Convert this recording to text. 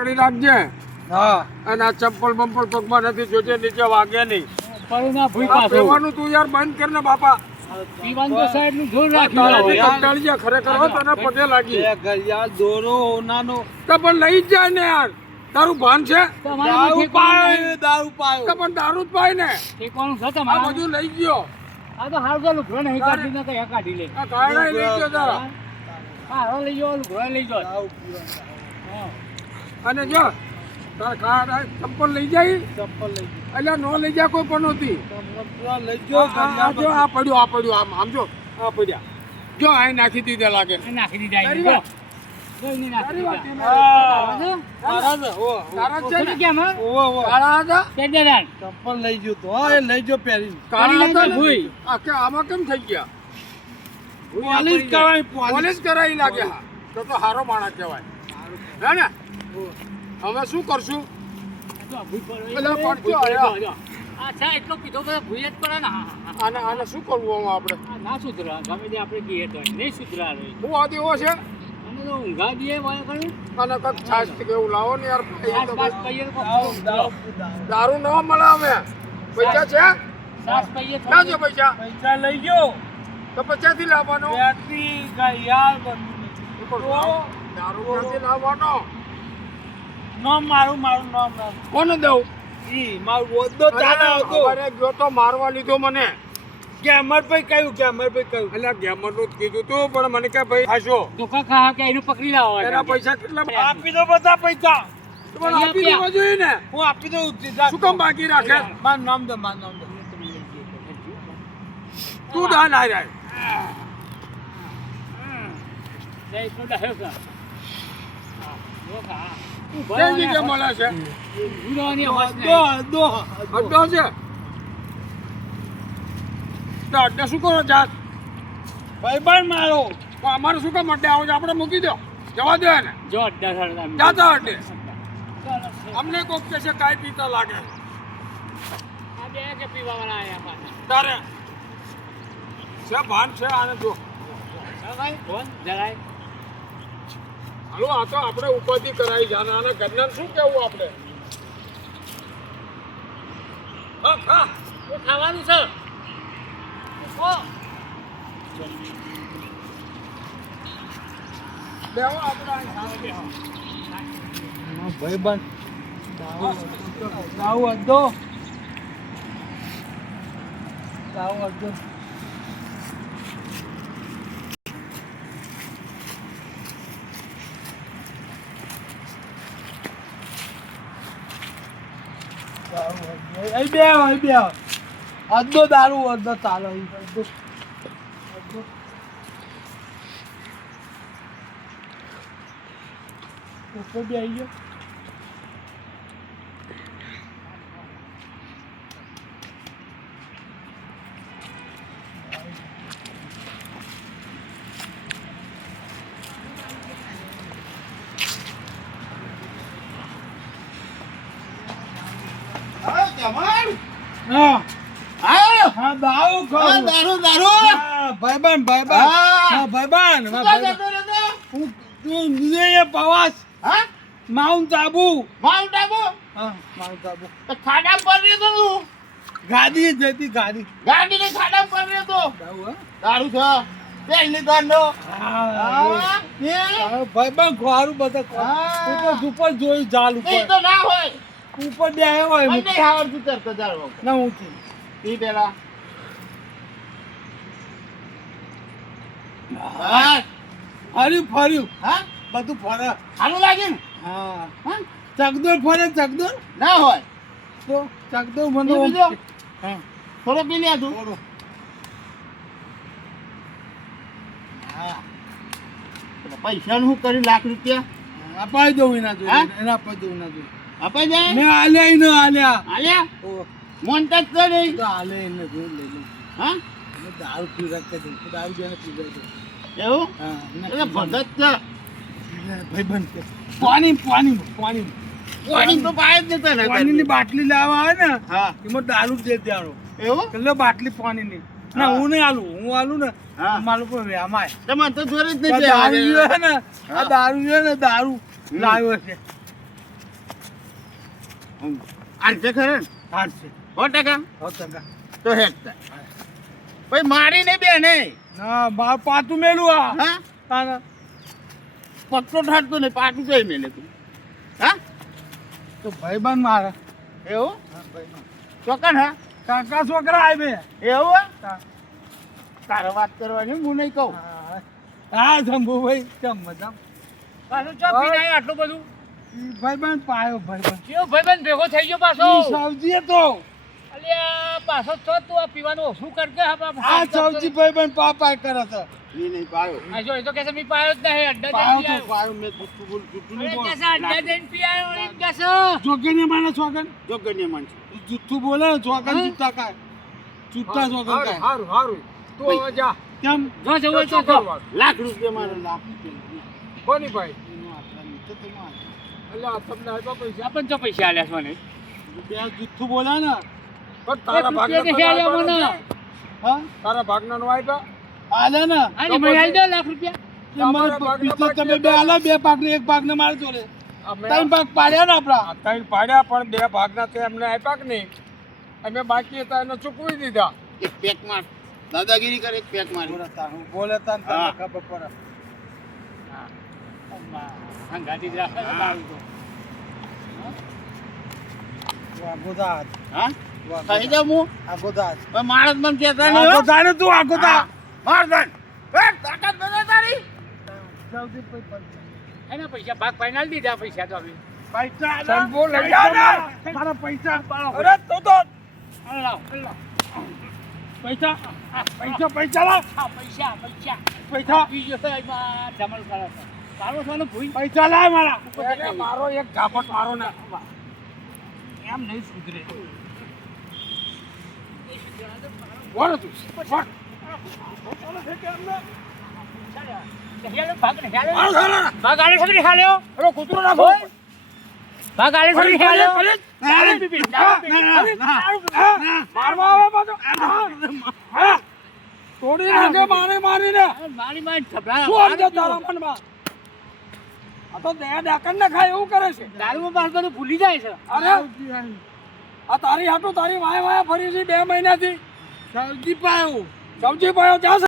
પકડી રાખજે. હા અને આ ચપ્પલ બંપલ પગમાં નથી, જોજે નીચે વાગે નહીં. પડીના ભૂઈ આ પાછો પીવાનું તું યાર બંધ કર ને બાપા. પીવાનું તો સાઈડ નું જોર તારાથી રાખ્યું કંટાળી ગયા ખરેખર હો, તને પગે લાગી. એ ઘડિયાળ દોરો નાનો તો પણ લઈ જ જાય ને યાર. તારું ભાન છે? દારૂ પાયો દારૂ પાયો તો પણ દારૂ જ પાય ને. ઠેકવાનું છે આ તમારે બધું લઈ ગયો. આ તો હાલ તો લુગડો નહીં કાઢી ને કઈ કાઢી લે આ કારણે લઈ ગયો તારા. હા હવે લઈ જાઓ લુગડો લઈ જાઓ દારૂ પીવાનો. હા. અને જો તારા ખાડા ચપ્પલ લઈ જાય ચપ્પલ લઈ એટલે નો લઈ જાય કોઈ પણ નહોતી. ગયો લઈ ગયો આ જો આ પડ્યું આમ જો આ પડ્યા જો અહીં નાખી દીધા લાગે. નાખી દીધા તારી જો વાત. જોઈને નાખી તારી દીધા વાત. તારા ને ઓ તારા જ છે ને? કેમ હા ઓ કાળા હતા? કેદાર ચપ્પલ લઈ ગયો તો હા એ લઈ ગયો પહેરી કાળા હતા ને? ભૂઈ. આ કે આમાં કેમ થઈ ગયા? પોલીસ કરાય પોલીસ પોલીસ કરાવી લાગે. હા તો હારો માણસ કહેવાય હે ને. હવે શું કરશું? એટલે પડજો આયા. અચ્છા એટલો પીધો તો ભૂઈ જ પડે ને હા, હા, હા. આને શું કરવું આમાં આપણે? આ ના સુધરા ગમે તે આપણે કહીએ તો નહીં સુધરા રહી હું આ દેવો છે અને તો ઊંઘા દઈએ વાય કરું અને કંઈક છાશ કે એવું લાવો ને યાર. સાસ બાસ પૈયે તો દારૂ દારૂ દારૂ ન મળે હવે. પૈસા છે? સાસ પૈયે ના છે પૈસા પૈસા લઈ ગયો તો પચાસથી લાવવાનો. બેટરી ઘડિયાળ બધું દારૂ ક્યાંથી લાવવાનો? નામ મારું નામ કોને દઉં? ઈ મારું ઓદો ચાલે હતો અરે ગયો તો મારવા લીધો મને. ગેમરભાઈ કહ્યું એટલે ગેમર નું જ કીધું તું પણ મને કે ભાઈ ખાશો ધોકા ખા કે એનું પકડી લાવો એના પૈસા કેટલા? આપી દો બધા પૈસા પણ આપી દેવા જોઈએ ને. હું આપી દઉં સીધા. શું કામ બાકી રાખે? મારું નામ દે તું દાન આ જાય. જય સોડા હે સર હા ધોકા કઈ જગ્યાએ મળે છે? ઉડવાની અવાજ અડધો અડ્ડો છે તો અડ્ડે શું કરો જાત? ભાઈબંધ મારો તો અમારે શું કામ અડ્ડે આવો છો? આપણે મૂકી દો, જવા દો એને. જો અડ્ડા સરદાર જાતા અડ્ડે અમને કોક કે છે કાંઈ પીતા લાગે આ બે કે પીવા વાળા આયા પાછા તારે છે ભાન છે આને જો. હા ભાઈ ફોન જરાય હાલો આ તો આપણે ઉપાધિ કરાવી જાને. આને ઘરનાને શું કહેવું આપણે? હા હા તો ખાવાનું છે ઓ બેહો આપણે અહીં સામે બેહો. ભાઈબંધ દાવ અડધો બે અડધો દારૂ અડધો ચાલો અડધો ઉપર બે આવી ગયો હા હા દારૂ ખાવ ભાઈબંધ હા ભાઈબંધ હું તું પ્રવાસ માઉન્ટ આબુ હા માઉન્ટ આબુ ગાડી જતી ગાડી દારૂ હા ભાઈબંધ ખોરું બધા ઉપર જોયું જાલ ઉપર બે હોય ના હું ફર્યું બધું ફરે હા ચકદોર ફરે ચકદોર ના હોય તો ચકદોર એ મને બીજો? હા થોડો પી લે તું થોડો. પૈસા નું શું કર્યું ₹1,00,000 અપાઈ દઉં એના હા? જોઈએ એના અપાઈ દઉં એના જોઈએ અપાઈ જાય મેં આલ્યા એને આલ્યા આલ્યા ઓ મોનતા જ તો નહીં તો આલે એને જોઈ લઈ લઉં હા એને દારૂ પી રાખે છે દારૂ જેને પી રાખે એવું હા એટલે ભગત છે ભાઈબંધ કે પાણી તો પાય જ નતા ને પાણીની બાટલી લાવવા આવે ને હા એમાં દારૂ જ દે ત્યારો એવું એટલે બાટલી પાણીની ના હા. હું નહીં આલું ને હા. મારું કોઈ વ્યામાય તમારે તો જોર જ આ નથી દારૂ આવે. છે ને આ દારૂ છે ને દારૂ લાવ્યો છે આરસે ખરે ને? હારશે 100%? હો ટકા તો હેડ થાય. ભાઈ મારી નહીં બે નહીં. ના બાર પાતું મેલું આ હા તારા પત્તો ઠારતો નહીં પાટું કઈ મેલે તું. હા તો ભાઈબંધ મારા એવું હા ભાઈબંધ ચોકન હા કાકા છોકરા આવે એવું હે? તારે વાત કરવાની હું નહીં કહું. હા શંભુભાઈ કેમ મજા પાછું ચો પીને આવ્યો આટલું બધું ભાઈબંધ પાયો ભાઈબંધ કેવો ભાઈબંધ ભેગો થઈ ગયો પાછો ઈ સબ્જી તો અલ્યા પાછો છો તું આ પીવાનું ઓછું કરકે આ સબ્જી ભાઈબંધ પાપાય કરે છે ઈ નહીં પાયો. આ જો એ તો કહેશે મી પાયો જ નહીં અડ્ડા પાયો જઈને તો પી પાયો મેં જુઠ્ઠું બોલ જુઠ્ઠું નહીં આવ્યો બોલ કહેશે અડ્ડા જઈને પી આવ્યો એમ કહેશે જોગને માને છોકન જો ગણ્ય માણસ. જુઠ્ઠું બોલે ને છોકન જૂઠા કાય જૂઠા છોકન કાય હારું હારું તું હવે જા કેમ જો જવું હોય તો શું જો કરવાનું? લાખ રૂપિયા મારે લાખ કોની ભાઈ એનો આટલા નીચે તો માં એટલે આ તમને આપ્યા પૈસા આપણ જો પૈસા આલ્યા છો મને રૂપિયા જુઠ્ઠું બોલે ને પણ તારા ભાગના રૂપિયા કે આલ્યા મને હા તારા ભાગના નો આપ્યા આલે ને આલી મને આલી દો લાખ રૂપિયા તે મારે બીજો તમે બે આલે બે ભાગ ને એક ભાગ ને મારે જોડે અમે ત્રણ ભાગ પાડ્યા ને આપડા આ ત્રણ પાડ્યા પણ બે ભાગના તે એમને આપ્યા કે નહીં અમે બાકી હતા એને ચૂકવી દીધા એક પેક માર દાદાગીરી કરે એક પેક મારી. બોલે તાર હું બોલે તાર તને હા. ખબર પડે હંગાતી જ રાખે છે દારૂ તો. આ ગોદાત હા ખાઈ જાઉં હું આ ગોદાત પણ માણસ મને કહેતા આ નહીં હો. ગોદાત ને તું આ ગોદાત માર દન તાકાત બને તારી. સૌથી પૈસા એના પૈસા ભાગ પાઈને આલી દીધા પૈસા તો હવે પૈસા શંભુ લઈ જા ને. મારા પૈસા અરે તો અલ્લાહ પૈસા પૈસા પૈસા લાવ પૈસા પૈસા પૈસા બીજો તો એમાં ધમાલ કરે છે તારો સોનો ભૂઈ પૈસા લાવ મારા એને મારો એક ઝાપટ મારો ને એમ નહીં સુધરે વળ તું વળ. ભાગ ને ખ્યાલ હાલ, હાલ, હાલ. ભાગ આલે સગડી ખાલ્યો અરે કૂતરો નાખો ભાગ આલે સગડી ખાલ્યો દારૂ પીપી, દારૂ પીપી. મારવા આવે પાછો. હા. તોડી નાખે મારીને. મારી માં શું સમજે તારા મનમાં? આ તો દયા ડાકણ ને ખાય એવું કરે છે. દારૂમાં પાછળ તો ભૂલી જાય છે અરે આ તારી હાટુ તારી વાય ફરી છે 2 મહિનાથી સબ્જી પાયો સબ્જી પાયો જ્યાં